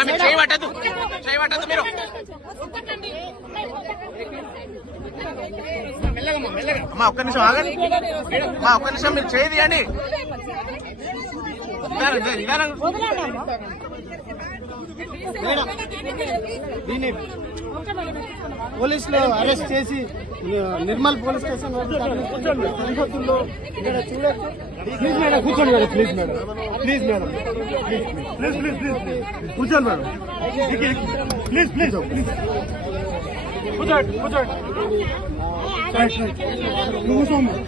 మీరు చేయబట్టదు మీరు అమ్మా ఒక్క నిమిషం ఆగండి అమ్మా ఒక్క నిమిషం మీరు చేయదియండి పోలీసులు అరెస్ట్ చేసి Nirmal police station please madam కూర్చోండి madam please madam please madam please please please కూర్చోండి మేడం ప్లీజ్ ప్లీజ్ కూర్చోండి కూర్చోండి కూర్చో